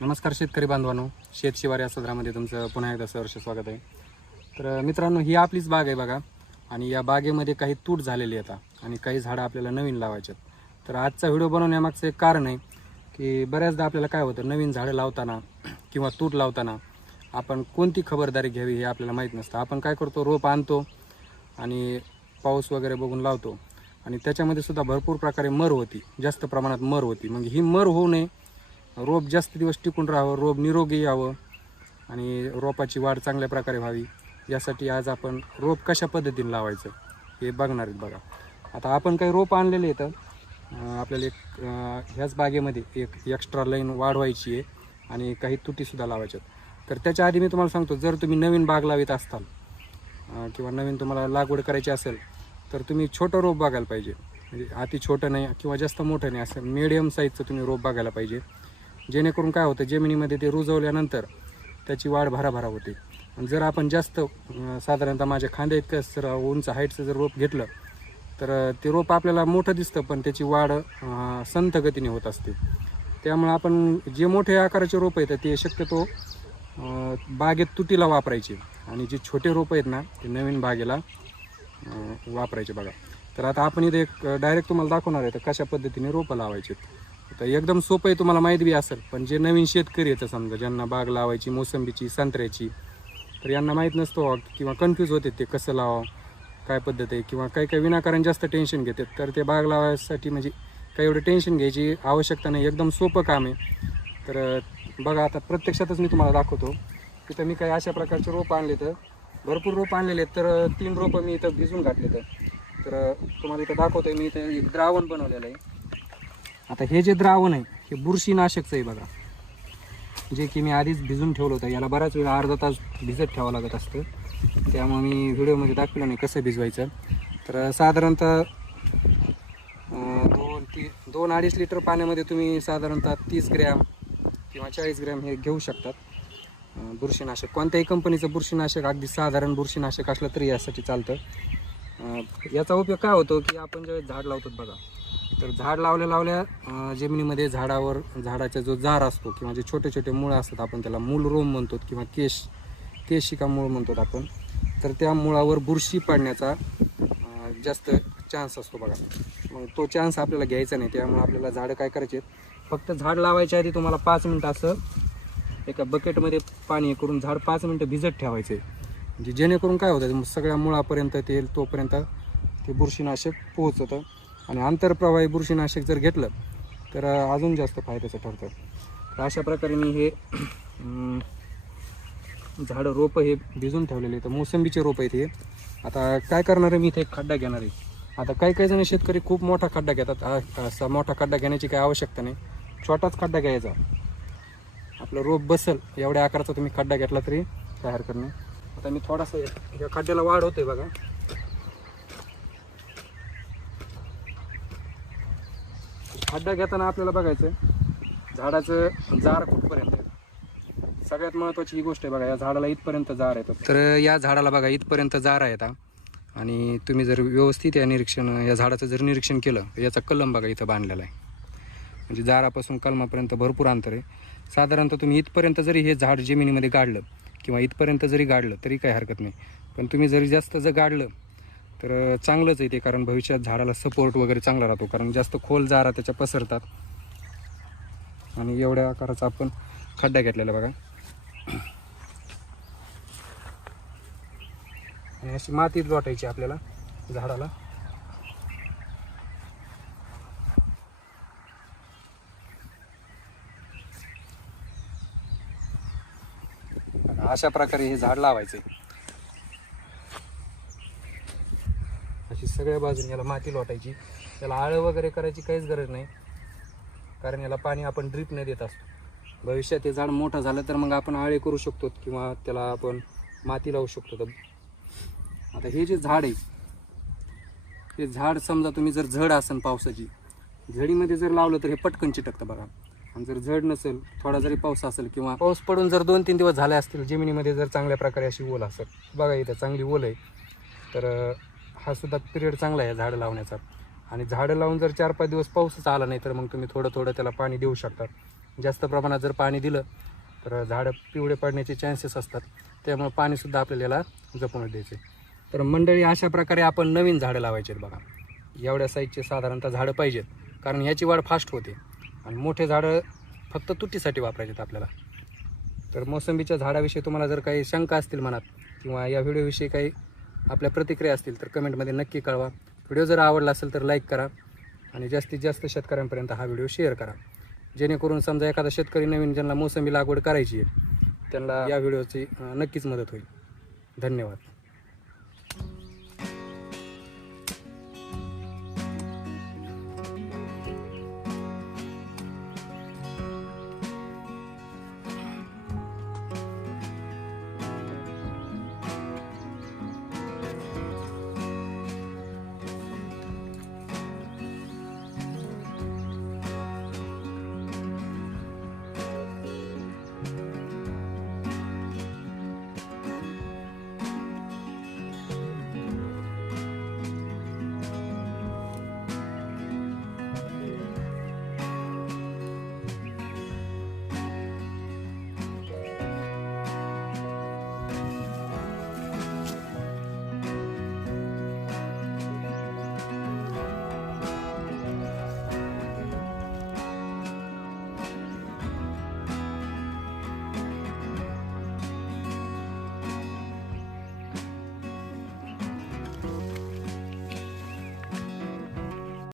नमस्कार शेतकरी बांधवांनो. शेत शिवार या सदरामध्ये तुमचं पुन्हा एकदा सहर्ष स्वागत आहे. तर मित्रांनो ही आपलीच बाग आहे बघा. आणि या बागेमध्ये काही तूट झालेली आहेत आणि काही झाडं आपल्याला नवीन लावायचे आहेत. तर आजचा व्हिडिओ बनवण्यामागचं एक कारण आहे की बऱ्याचदा आपल्याला काय होतं नवीन झाडं लावताना किंवा तूट लावताना आपण कोणती खबरदारी घ्यावी हे आपल्याला माहीत नसतं. आपण काय करतो रोप आणतो आणि पाऊस वगैरे बघून लावतो. आणि त्याच्यामध्ये सुद्धा भरपूर प्रकारे मर होती. जास्त प्रमाणात मर होती. मग ही मर होऊ नये रोप जास्त दिवस टिकून राहावं रोप निरोगी यावं आणि रोपाची वाढ चांगल्या प्रकारे व्हावी. यासाठी आज आपण रोप कशा पद्धतीने लावायचं हे बघणार आहेत बघा. आता आपण काही रोप आणलेले आहेत. आपल्याला एक ह्याच बागेमध्ये एक एक्स्ट्रा लाईन वाढवायची आहे आणि काही तुटीसुद्धा लावायच्यात. तर त्याच्या आधी मी तुम्हाला सांगतो जर तुम्ही नवीन बाग लावित असताल किंवा नवीन तुम्हाला लागवड करायची असेल तर तुम्ही छोटं रोप बघायला पाहिजे. म्हणजे अति छोटं नाही किंवा जास्त मोठं नाही असं मिडियम साईजचं तुम्ही रोप बघायला पाहिजे. जेणेकरून काय होतं जमिनीमध्ये ते रुजवल्यानंतर त्याची वाढ भराभरा होते. आणि जर आपण जास्त साधारणतः माझ्या खांद्या इतकं जर उंच हाईटचं जर रोप घेतलं तर ते रोप आपल्याला मोठं दिसतं पण त्याची वाढ संथ गतीने होत असते. त्यामुळे आपण जे मोठे आकाराचे रोप आहेत ते शक्यतो बागेत तुटीला वापरायचे. आणि जे छोटे रोप आहेत ना ते नवीन बागेला वापरायचे बघा. तर आता आपण इथे एक डायरेक्ट तुम्हाला दाखवणार आहे तर कशा पद्धतीने रोपं लावायचे तर एकदम सोपं आहे तुम्हाला माहीत बी असेल. पण जे नवीन शेतकरी येतं समजा ज्यांना बाग लावायची मोसंबीची संत्र्याची तर यांना माहीत नसतो हो, किंवा कन्फ्यूज होते ते कसं लावावं काय पद्धत आहे किंवा काही काही विनाकारण जास्त टेन्शन घेतात. तर ते बाग लावायसाठी म्हणजे काही एवढं टेन्शन घ्यायची आवश्यकता नाही. एकदम सोपं काम आहे. तर बघा आता प्रत्यक्षातच मी तुम्हाला दाखवतो. तिथं मी काही अशा प्रकारचे रोप आणले तर भरपूर रोप आणलेले आहेत. तर तीन रोपं मी इथं भिजून घातले तर तुम्हाला इथं दाखवतो मी इथं एक द्रावण बनवलेलं आहे. आता हे जे द्रावण आहे हे बुरशीनाशकचं आहे बघा. जे की मी आधीच भिजून ठेवलं होतं याला बराच वेळ अर्धा तास भिजत ठेवावं लागत असतं. त्यामुळे मी व्हिडिओमध्ये दाखवलं नाही कसं भिजवायचं. तर साधारणतः दोन ती दोन अडीच लिटर पाण्यामध्ये तुम्ही साधारणतः तीस ग्रॅम किंवा चाळीस ग्रॅम हे घेऊ शकतात. बुरशीनाशक. कोणत्याही कंपनीचं बुरशीनाशक अगदी साधारण बुरशीनाशक असलं तरी यासाठी चालतं. याचा उपयोग काय होतो की आपण ज्यावेळेस झाड लावतो बघा तर झाड लावल्या लावल्या जमिनीमध्ये झाडावर झाडाचा जो जार असतो किंवा जे छोटे छोटे मुळं असतात आपण त्याला मूल रोम म्हणतो किंवा केश केशिका मूळ म्हणतो आपण तर त्या मुळावर बुरशी पडण्याचा जास्त चान्स असतो बघा. मग तो चान्स आपल्याला घ्यायचा नाही त्यामुळे आपल्याला झाडं काय करायचे फक्त झाड लावायच्या आधी तुम्हाला पाच मिनटं असं एका बकेटमध्ये पाणी करून झाड पाच मिनटं भिजत ठेवायचे. म्हणजे जेणेकरून काय होतं सगळ्या मुळापर्यंत ते तोपर्यंत ते बुरशीनाशक पोहोचतं. आणि आंतरप्रवाही बुरशीनाशक जर घेतलं तर अजून जास्त फायद्याचं ठरतं. तर अशा प्रकारे मी हे झाडं रोपं हे भिजून ठेवलेले आहेत. मोसंबीचे रोपं आहेत हे. आता काय करणार आहे मी इथे? एक खड्डा घेणार आहे. आता काही काही जण शेतकरी खूप मोठा खड्डा घेतात. असा मोठा खड्डा घेण्याची काही आवश्यकता नाही. छोटाच खड्डा घ्यायचा. आपलं रोप बसल एवढ्या आकाराचा तुम्ही खड्डा घेतला तरी तयार करणे. आता मी थोडासा या खड्ड्याला वाढ आहे बघा. खड्डा घेताना आपल्याला बघायचं झाडाचं जार कुठपर्यंत आहे? सगळ्यात महत्त्वाची ही गोष्ट आहे बघा या झाडाला इथपर्यंत जार येतात तर या झाडाला बघा इथपर्यंत जार आहे आणि तुम्ही जर व्यवस्थित या निरीक्षण या झाडाचं जर निरीक्षण केलं याचा कलम बघा इथं बांधलेला आहे. म्हणजे जारापासून कलमापर्यंत भरपूर अंतर आहे. साधारणतः तुम्ही इथपर्यंत जरी हे झाड जमिनीमध्ये गाडलं किंवा इथपर्यंत जरी गाडलं तरी काही हरकत नाही. पण तुम्ही जरी जास्त जर गाडलं तर चांगलंच आहे ते कारण भविष्यात झाडाला सपोर्ट वगैरे चांगला राहतो कारण जास्त खोल जारा त्याच्या पसरतात. आणि एवढ्या आकाराचा आपण खड्डा घेतलेला बघा. आणि अशी मातीत लोटायची आपल्याला झाडाला. अशा प्रकारे हे झाड लावायचे. सगळ्या बाजूने याला माती लोटायची. त्याला आळं वगैरे करायची काहीच गरज नाही. कारण याला पाणी आपण ड्रीप नाही देत असतो. भविष्यात हे झाड मोठं झालं तर मग आपण आळे करू शकतो किंवा त्याला आपण माती लावू शकतो. तर आता हे जे झाड आहे हे झाड समजा तुम्ही जर झड असेल पावसाची झडीमध्ये जर लावलं तर हे पटकन चिटकतं बघा. आणि जर झड नसेल थोडा जरी पाऊस असेल किंवा पाऊस पडून जर दोन तीन दिवस झाले असतील जमिनीमध्ये जर चांगल्या प्रकारे अशी ओल असेल. बघा इथं चांगली ओल आहे. तर हा सुद्धा पिरियड चांगला आहे झाडं लावण्याचा. आणि झाडं लावून जर चार पाच दिवस पाऊसच आला नाही तर मग तुम्ही थोडं थोडं त्याला पाणी देऊ शकता. जास्त प्रमाणात जर पाणी दिलं तर झाडं पिवळे पडण्याचे चान्सेस असतात. त्यामुळे पाणीसुद्धा आपल्याला याला जपून द्यायचे. तर मंडळी अशा प्रकारे आपण नवीन झाडं लावायचे आहेत बघा. एवढ्या साईजचे साधारणतः झाडं पाहिजेत कारण ह्याची वाढ फास्ट होते. आणि मोठे झाडं फक्त तुटीसाठी वापरायचे आपल्याला. तर मोसंबीच्या झाडाविषयी तुम्हाला जर काही शंका असतील मनात किंवा या व्हिडिओविषयी काही आपल्या प्रतिक्रिया असतील तर कमेंटमध्ये नक्की कळवा. व्हिडिओ जर आवडला असेल तर लाईक करा आणि जास्तीत जास्त शेतकऱ्यांपर्यंत हा व्हिडिओ शेअर करा. जेणेकरून समजा एखादा शेतकरी नवीन ज्यांना मोसंबी लागवड करायची आहे त्यांना या व्हिडिओची नक्कीच मदत होईल. धन्यवाद.